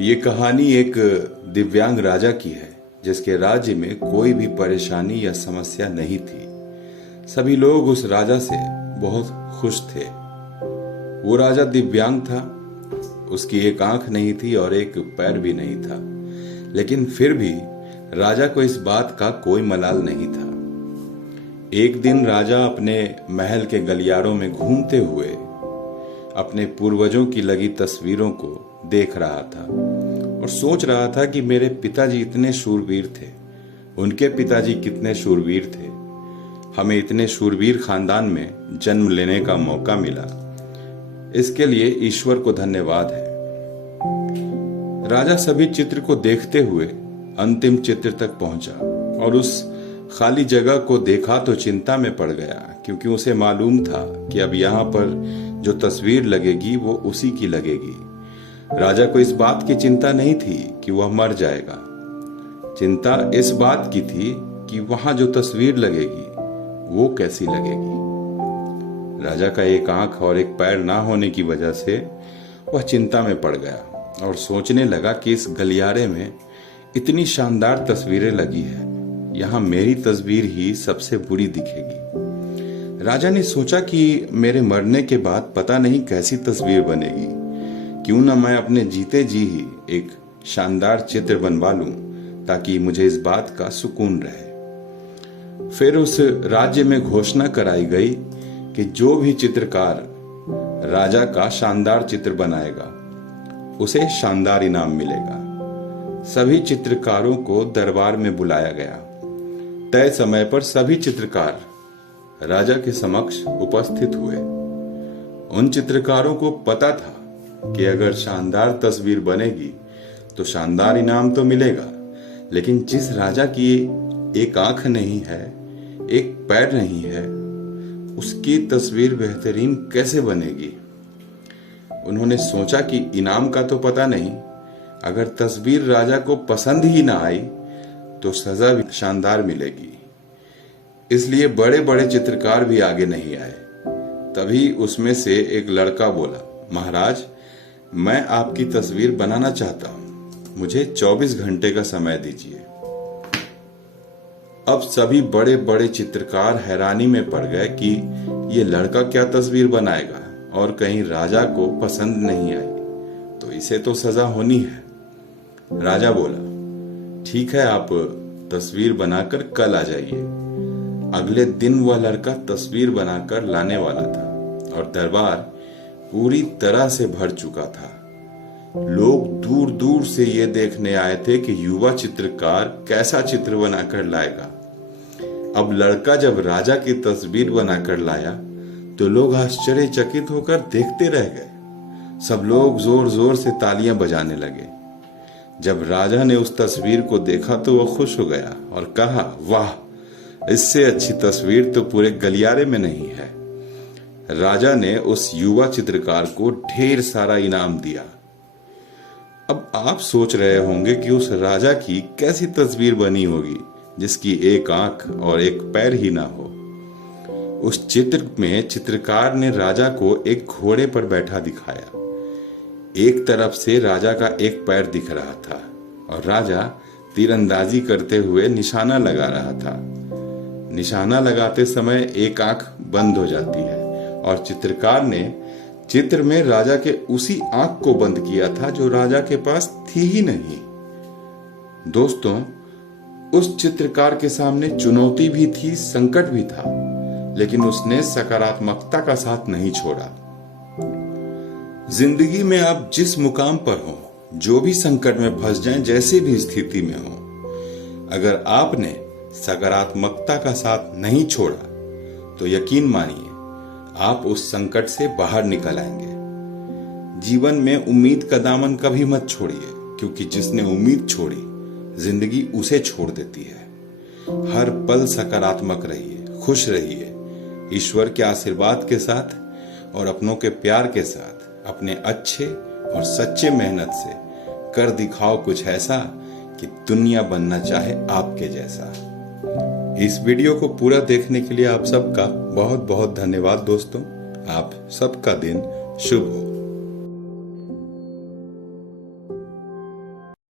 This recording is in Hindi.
ये कहानी एक दिव्यांग राजा की है जिसके राज्य में कोई भी परेशानी या समस्या नहीं थी। सभी लोग उस राजा से बहुत खुश थे। वो राजा दिव्यांग था, उसकी एक आंख नहीं थी और एक पैर भी नहीं था, लेकिन फिर भी राजा को इस बात का कोई मलाल नहीं था। एक दिन राजा अपने महल के गलियारों में घूमते हुए अपने पूर्वजों की लगी तस्वीरों को देख रहा था और सोच रहा था कि मेरे पिताजी इतने शूरवीर थे, उनके पिताजी कितने शूरवीर थे। हमें इतने शूरवीर खानदान में जन्म लेने का मौका मिला, इसके लिए ईश्वर को धन्यवाद है। राजा सभी चित्र को देखते हुए अंतिम चित्र तक पहुंचा और उस खाली जगह को देखा तो चिंता में पड़ गया, क्योंकि उसे मालूम था कि अब यहाँ पर जो तस्वीर लगेगी वो उसी की लगेगी। राजा को इस बात की चिंता नहीं थी कि वह मर जाएगा, चिंता इस बात की थी कि वहां जो तस्वीर लगेगी वो कैसी लगेगी। राजा का एक आंख और एक पैर ना होने की वजह से वह चिंता में पड़ गया और सोचने लगा कि इस गलियारे में इतनी शानदार तस्वीरें लगी है, यहाँ मेरी तस्वीर ही सबसे बुरी दिखेगी। राजा ने सोचा कि मेरे मरने के बाद पता नहीं कैसी तस्वीर बनेगी, क्यों ना मैं अपने जीते जी ही एक शानदार चित्र बनवा लूं ताकि मुझे इस बात का सुकून रहे। फिर उस राज्य में घोषणा कराई गई कि जो भी चित्रकार राजा का शानदार चित्र बनाएगा उसे शानदार इनाम मिलेगा। सभी चित्रकारों को दरबार में बुलाया गया। तय समय पर सभी चित्रकार राजा के समक्ष उपस्थित हुए। उन चित्रकारों को पता था कि अगर शानदार तस्वीर बनेगी तो शानदार इनाम तो मिलेगा, लेकिन जिस राजा की एक आंख नहीं है, एक पैर नहीं है, उसकी तस्वीर बेहतरीन कैसे बनेगी। उन्होंने सोचा कि इनाम का तो पता नहीं, अगर तस्वीर राजा को पसंद ही ना आई तो सजा भी शानदार मिलेगी। इसलिए बड़े बड़े चित्रकार भी आगे नहीं आए। तभी उसमें से एक लड़का बोला, महाराज, मैं आपकी तस्वीर बनाना चाहता हूं, मुझे 24 घंटे का समय दीजिए। अब सभी बड़े बड़े चित्रकार हैरानी में पड़ गए कि ये लड़का क्या तस्वीर बनाएगा और कहीं राजा को पसंद नहीं आई तो इसे तो सजा होनी है। राजा बोला, ठीक है, आप तस्वीर बनाकर कल आ जाइए। अगले दिन वह लड़का तस्वीर बनाकर लाने वाला था और दरबार पूरी तरह से भर चुका था। लोग दूर दूर से ये देखने आए थे कि युवा चित्रकार कैसा चित्र बनाकर लाएगा। अब लड़का जब राजा की तस्वीर बनाकर लाया तो लोग आश्चर्यचकित होकर देखते रह गए। सब लोग जोर जोर से तालियां बजाने लगे। जब राजा ने उस तस्वीर को देखा तो वह खुश हो गया और कहा, वाह, इससे अच्छी तस्वीर तो पूरे गलियारे में नहीं है। राजा ने उस युवा चित्रकार को ढेर सारा इनाम दिया। अब आप सोच रहे होंगे कि उस राजा की कैसी तस्वीर बनी होगी जिसकी एक आंख और एक पैर ही ना हो। उस चित्र में चित्रकार ने राजा को एक घोड़े पर बैठा दिखाया। एक तरफ से राजा का एक पैर दिख रहा था और राजा तीरंदाजी करते हुए निशाना लगा रहा था। निशाना लगाते समय एक आंख बंद हो जाती है और चित्रकार ने चित्र में राजा के उसी आंख को बंद किया था जो राजा के पास थी ही नहीं। दोस्तों, उस चित्रकार के सामने चुनौती भी थी, संकट भी था, लेकिन उसने सकारात्मकता का साथ नहीं छोड़ा। जिंदगी में आप जिस मुकाम पर हो, जो भी संकट में फंस जाएं, जैसे भी स्थिति में हो, अगर आपने सकारात्मकता का साथ नहीं छोड़ा तो यकीन मानिए आप उस संकट से बाहर निकल आएंगे। जीवन में उम्मीद का दामन कभी मत छोड़िए, क्योंकि जिसने उम्मीद छोड़ी जिंदगी उसे छोड़ देती है। हर पल सकारात्मक रहिए, खुश रहिए, ईश्वर के आशीर्वाद के साथ और अपनों के प्यार के साथ अपने अच्छे और सच्चे मेहनत से कर दिखाओ कुछ ऐसा कि दुनिया बनना चाहे आपके जैसा। इस वीडियो को पूरा देखने के लिए आप सबका बहुत बहुत धन्यवाद दोस्तों। आप सबका दिन शुभ हो।